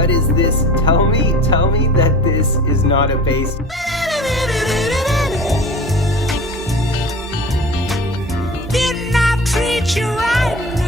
What is this? Tell me that this is not a base. Didn't I treat you right now?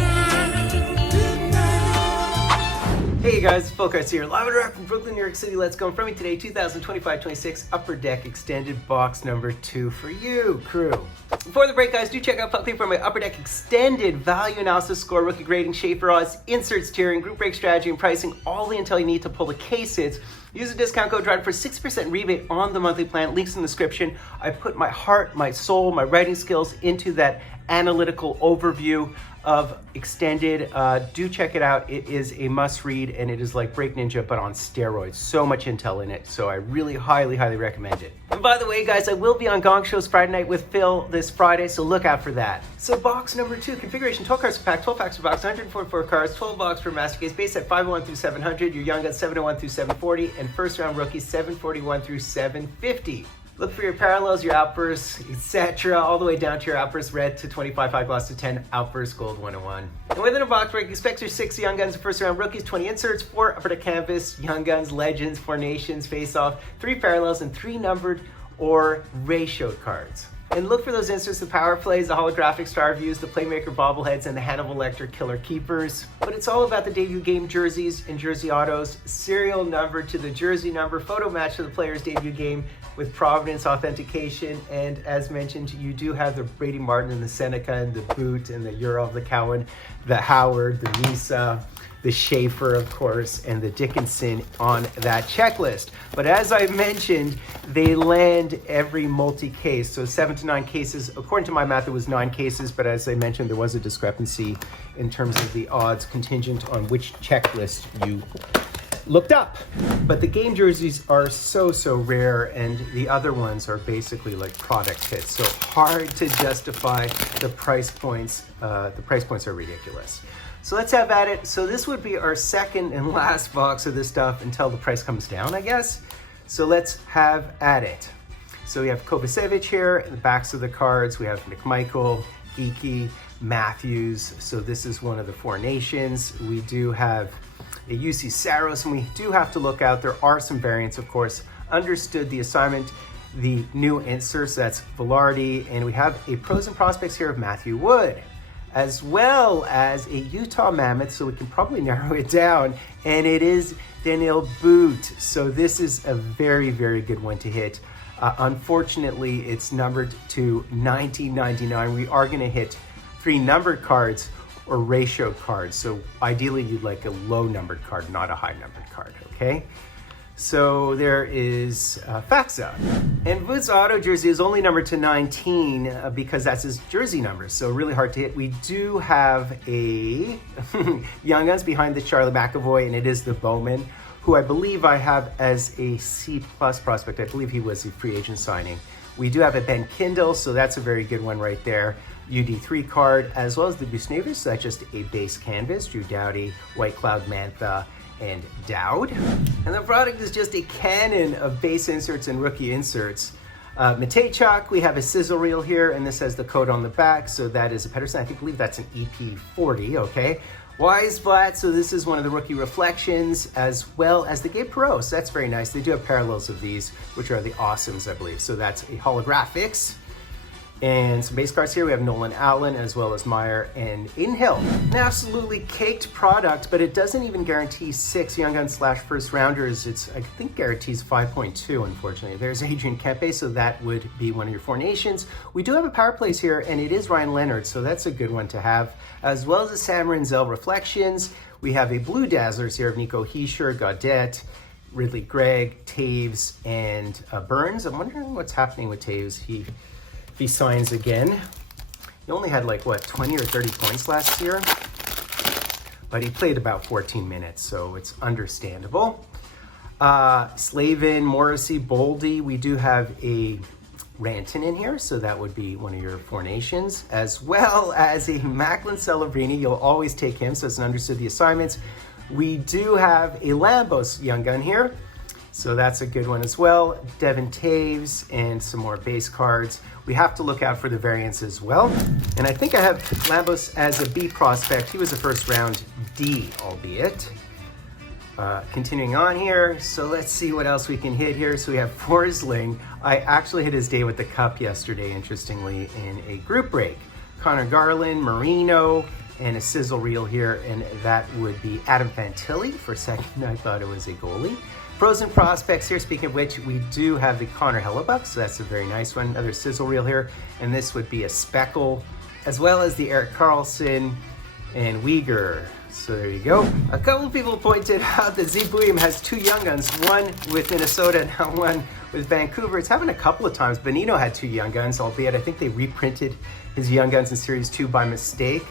Hey guys, Fultoncards here, live and direct from Brooklyn, New York City. Let's go. From me today, 2025-26 Upper Deck Extended Box number 2 for you, crew. Before the break, guys, do check out Fultoncards for my Upper Deck Extended Value Analysis Score, Rookie Grading, Schaefer Odds, Inserts Tiering, Group Break Strategy, and Pricing, all the intel you need to pull the case hits. Use the discount code DRIVE for 6% rebate on the monthly plan. Links in the description. I put my heart, my soul, my writing skills into that analytical overview of Extended. Do check it out. It is a must read, and it is like Break Ninja but on steroids. So much intel in it, so I really highly recommend it. And by the way, guys, I will be on Gong Show's Friday Night with Phil this Friday, so look out for that. So box number 2, configuration, 12 cards per pack, 12 packs per box, 144 cards, 12 box per master case, base at 501 through 700, your young guns 701 through 740, and first round rookies 741 through 750. Look for your parallels, your outbursts, etc., all the way down to your outburst red to 25, 5 gloss to 10, outburst gold 101. And within a box break, expect your 6 young guns, first round rookies, 20 inserts, 4 upper deck canvas, young guns, legends, 4 nations, face off, 3 parallels, and 3 numbered or ratioed cards. And look for those inserts, the power plays, the holographic star views, the playmaker bobbleheads, and the Hannibal Lecter killer keepers. But it's all about the debut game jerseys and jersey autos, serial number to the jersey number, photo match to the player's debut game with Providence authentication. And as mentioned, you do have the Brady Martin and the Seneca and the Boot and the Ural, the Cowan, the Howard, the Misa, the Schaefer, of course, and the Dickinson on that checklist. But as I mentioned, they land every multi-case. So 7 to 9 cases. According to my math, it was 9 cases, but as I mentioned, there was a discrepancy in terms of the odds contingent on which checklist you looked up. But the game jerseys are so rare, and the other ones are basically like product hits. So hard to justify the price points. The price points are ridiculous. So let's have at it. So this would be our second and last box of this stuff until the price comes down, I guess. So let's have at it. So we have Kovacevic here in the backs of the cards. We have McMichael, Geeky, Matthews. So this is one of the 4 nations. We do have a UC Saros, and we do have to look out. There are some variants, of course. Understood the assignment, the new inserts, that's Velarde, and we have a pros and prospects here of Matthew Wood, as well as a Utah Mammoth, so we can probably narrow it down, and it is Daniel Boot. So this is a very good one to hit. Unfortunately, it's numbered to 1999. We are gonna hit 3 numbered cards or ratio cards. So ideally you'd like a low numbered card, not a high numbered card, okay? So there is Faxa. And Wood's auto jersey is only numbered to 19 because that's his jersey number, so really hard to hit. We do have a Young Guns behind the Charlie McAvoy, and it is the Bowman, who I believe I have as a C+ prospect. I believe he was a free agent signing. We do have a Ben Kindle, so that's a very good one right there. UD3 card, as well as the Busnavers, so that's just a base canvas. Drew Doughty, White Cloud Mantha, and Dowd. And the product is just a cannon of base inserts and rookie inserts. Matejchuk, we have a sizzle reel here, and this has the code on the back, so that is a Pedersen. I believe that's an EP40, okay? Weisblatt, so this is one of the rookie reflections, as well as the Gabe Perreault, so that's very nice. They do have parallels of these, which are the Awesomes, I believe. So that's a holographics. And some base cards here, we have Nolan Allen, as well as Meyer and Inhill. An absolutely caked product, but it doesn't even guarantee 6 Young Guns / first rounders. It's, I think, guarantees 5.2, unfortunately. There's Adrian Kempe, so that would be one of your 4 nations. We do have a power plays here, and it is Ryan Leonard, so that's a good one to have, as well as the Sam Renzel reflections. We have a blue Dazzlers here of Nico Hischier, Gaudette, Ridley Gregg, Taves, and Burns. I'm wondering what's happening with Taves. If he signs again. He only had like, what, 20 or 30 points last year? But he played about 14 minutes, so it's understandable. Slavin, Morrissey, Boldy. We do have a Ranton in here, so that would be one of your 4 nations, as well as a Macklin Celebrini. You'll always take him, so it's understood the assignments. We do have a Lambos Young Gun here, so that's a good one as well. Devin Taves and some more base cards. We have to look out for the variants as well. And I think I have Lambos as a B prospect. He was a first round D, albeit. Continuing on here, so let's see what else we can hit here. So we have Forsling. I actually hit his day with the cup yesterday, interestingly, in a group break. Connor Garland, Marino, and a sizzle reel here, and that would be Adam Fantilli. For a second, I thought it was a goalie. Frozen prospects here, speaking of which, we do have the Connor Hellebuck, so that's a very nice one. Another sizzle reel here, and this would be a speckle, as well as the Erik Karlsson and Uyghur. So there you go. A couple of people pointed out that Z William has two young guns, one with Minnesota and now one with Vancouver. It's happened a couple of times. Benino had two young guns, albeit I think they reprinted his young guns in Series 2 by mistake.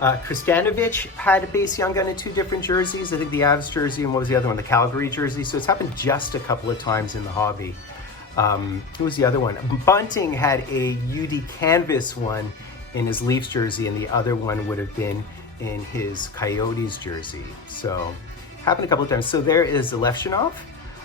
Kristanovic had a base young gun in two different jerseys. I think the Avs jersey and what was the other one? The Calgary jersey. So it's happened just a couple of times in the hobby. Who was the other one? Bunting had a UD Canvas one in his Leafs jersey, and the other one would have been in his Coyotes jersey. So happened a couple of times. So there is Levshunov,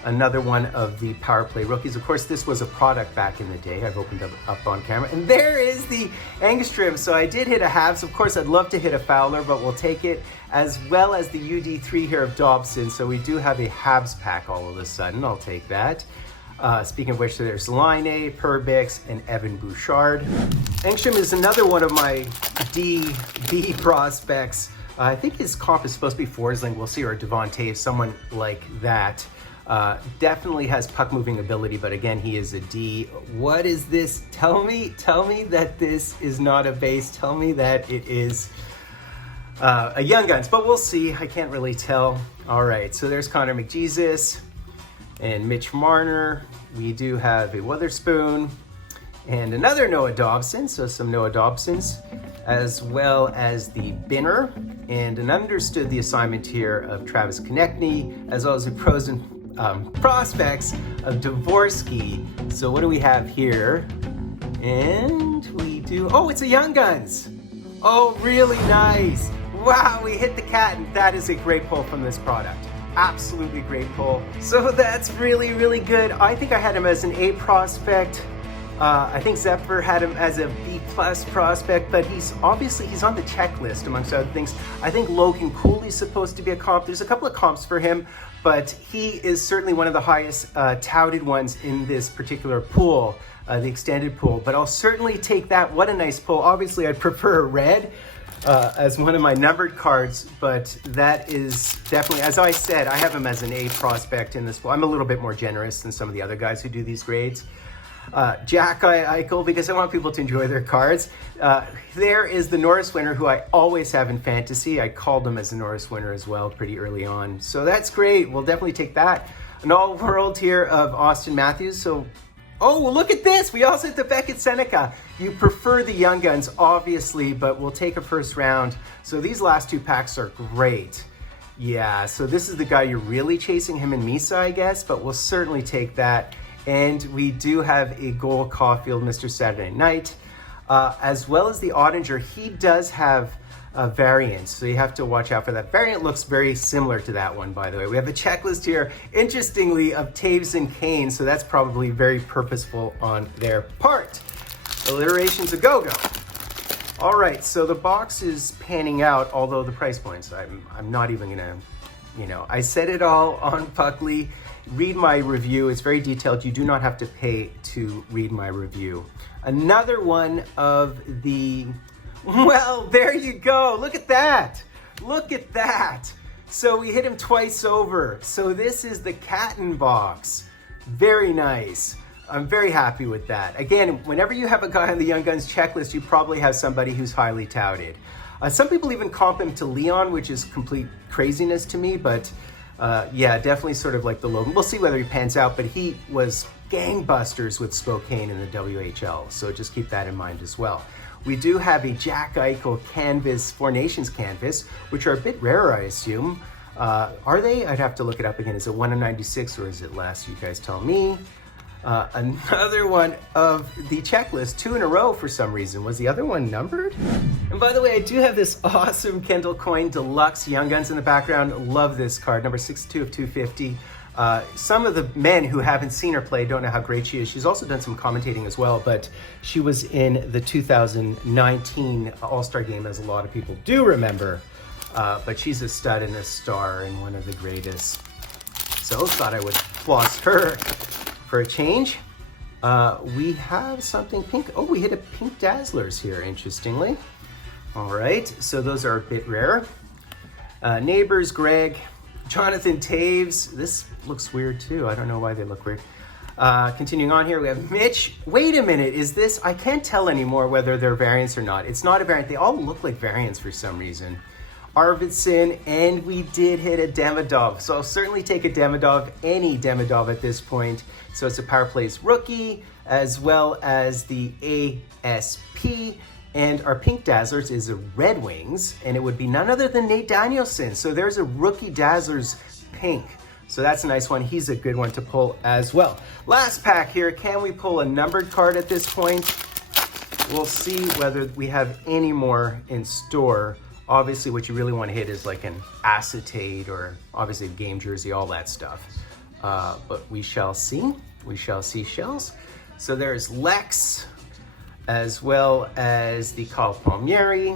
another one of the power play rookies. Of course, this was a product back in the day. I've opened up on camera. And there is the Engstrom. So I did hit a Habs. Of course, I'd love to hit a Fowler, but we'll take it, as well as the UD3 here of Dobson. So we do have a Habs pack all of a sudden. I'll take that. Speaking of which, there's Line, Perbix, and Evan Bouchard. Engstrom is another one of my D prospects. I think his comp is supposed to be Forsling, we'll see, or Devon Toews, someone like that. Definitely has puck moving ability, but again, he is a D. What is this? Tell me that this is not a base. Tell me that it is a Young Guns, but we'll see. I can't really tell. All right, so there's Connor McJesus and Mitch Marner. We do have a Witherspoon and another Noah Dobson, so some Noah Dobsons, as well as the Binner, and an understood the assignment here of Travis Konechny, as well as the pros and prospects of Dvorsky. So what do we have here? And we do, oh, it's a Young Guns. Oh, really nice. Wow, we hit the cat, and that is a great pull from this product. Absolutely great pull. So that's really, really good. I think I had him as an A prospect. I think Zephyr had him as a B+ prospect, but he's on the checklist amongst other things. I think Logan Cooley's supposed to be a comp. There's a couple of comps for him, but he is certainly one of the highest touted ones in this particular pool, the extended pool. But I'll certainly take that. What a nice pull. Obviously, I'd prefer a red as one of my numbered cards, but that is definitely, as I said, I have him as an A prospect in this pool. I'm a little bit more generous than some of the other guys who do these grades. Jack Eichel, because I want people to enjoy their cards. There is the Norris winner, who I always have in fantasy. I called him as a Norris winner as well pretty early on. So that's great. We'll definitely take that. An all-world here of Austin Matthews. So, oh, well, look at this. We also hit the Beckett Seneca. You prefer the Young Guns, obviously, but we'll take a first round. So these last two packs are great. Yeah, so this is the guy you're really chasing, him and Misa, I guess, but we'll certainly take that. And we do have a Goal Caulfield, Mr. Saturday Night, as well as the Ottinger. He does have a variant, so you have to watch out for that. Variant looks very similar to that one, by the way. We have a checklist here, interestingly, of Taves and Kane, so that's probably very purposeful on their part. Alliteration's a go-go. All right, so the box is panning out, although the price points, I'm not even gonna, I said it all on Puckly. Read my review. It's very detailed. You do not have to pay to read my review. Another one of the, well, there you go. Look at that. Look at that. So we hit him twice over. So this is the Catton box. Very nice. I'm very happy with that. Again, whenever you have a guy on the Young Guns checklist, you probably have somebody who's highly touted. Some people even comp him to Leon, which is complete craziness to me, but yeah, definitely sort of like the Logan. We'll see whether he pans out, but he was gangbusters with Spokane in the WHL, so just keep that in mind as well. We do have a Jack Eichel Canvas, Four Nations Canvas, which are a bit rarer, I assume. Are they? I'd have to look it up again. Is it 1 in 96 or is it less? You guys tell me. Another one of the checklist, 2 in a row for some reason. Was the other one numbered? And by the way, I do have this awesome Kendall Coyne Deluxe Young Guns in the background. Love this card, number 62 of 250. Some of the men who haven't seen her play don't know how great she is. She's also done some commentating as well, but she was in the 2019 All-Star game, as a lot of people do remember. but she's a stud and a star and one of the greatest. So thought I would floss her for a change. We have something pink. Oh, we hit a pink Dazzlers here, interestingly. All right, so those are a bit rare. Neighbors, Greg, Jonathan Taves. This looks weird too. I don't know why they look weird. Continuing on here, we have Mitch. Wait a minute, is this? I can't tell anymore whether they're variants or not. It's not a variant. They all look like variants for some reason. Arvidsson, and we did hit a Demidov. So I'll certainly take a Demidov, any Demidov at this point. So it's a Power Plays rookie, as well as the ASP. And our pink Dazzlers is a Red Wings, and it would be none other than Nate Danielson. So there's a rookie Dazzlers pink. So that's a nice one. He's a good one to pull as well. Last pack here. Can we pull a numbered card at this point? We'll see whether we have any more in store. Obviously, what you really want to hit is like an acetate or obviously a game jersey, all that stuff. But we shall see. We shall see, shells. So there's Lex, as well as the Carl Palmieri,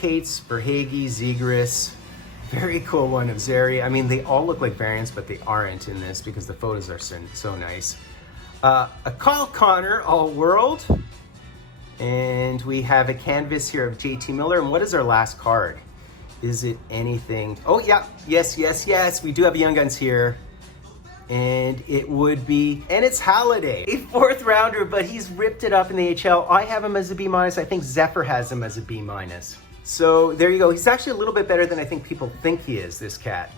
Cates, Verhaeghe, Zegras. Very cool one of Zeri. I mean, they all look like variants, but they aren't in this because the photos are so nice. A Kyle Connor, All World. And we have a canvas here of JT Miller. And what is our last card? Is it anything? Oh, yeah. Yes, yes, yes. We do have Young Guns here. And it would be, and it's Halliday, a 4th rounder, but he's ripped it up in the HL. I have him as a B-. I think Zephyr has him as a B-. So there you go. He's actually a little bit better than I think people think he is, this cat.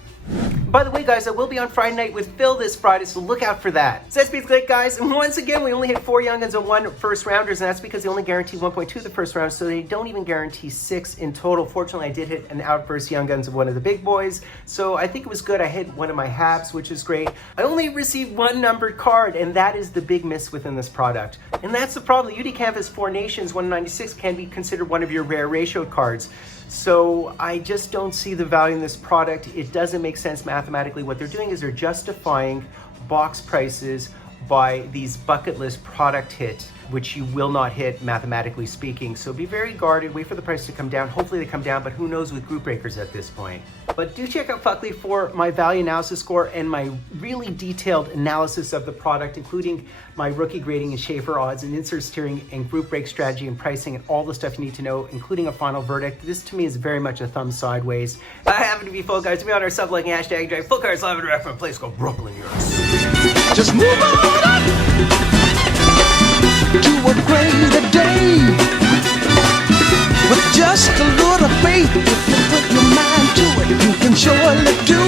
By the way, guys, I will be on Friday night with Phil this Friday, so look out for that. So that's basically it, guys. And once again, we only hit 4 Young Guns and 1 first rounders, and that's because they only guarantee 1.2 the first round, so they don't even guarantee 6 in total. Fortunately, I did hit an outburst Young Guns of one of the big boys, so I think it was good. I hit one of my Habs, which is great. I only received 1 numbered card, and that is the big miss within this product. And that's the problem. The OTIA Canvas 4 Nations 196 can be considered one of your rare ratio cards. So I just don't see the value in this product. It doesn't make sense mathematically. What they're doing is they're justifying box prices by these bucket list product hits, which you will not hit mathematically speaking. So be very guarded, wait for the price to come down. Hopefully they come down, but who knows with group breakers at this point. But do check out Fuckley for my value analysis score and my really detailed analysis of the product, including my rookie grading and Schaefer odds and insert steering and group break strategy and pricing and all the stuff you need to know, including a final verdict. This to me is very much a thumb sideways. I happen to be full, guys. To be on our sub-liking hashtag drive Fultoncards live and direct from a place called Brooklyn, New York. Just move on up to a greater day. With just a little faith, if you put your mind to it, you can surely do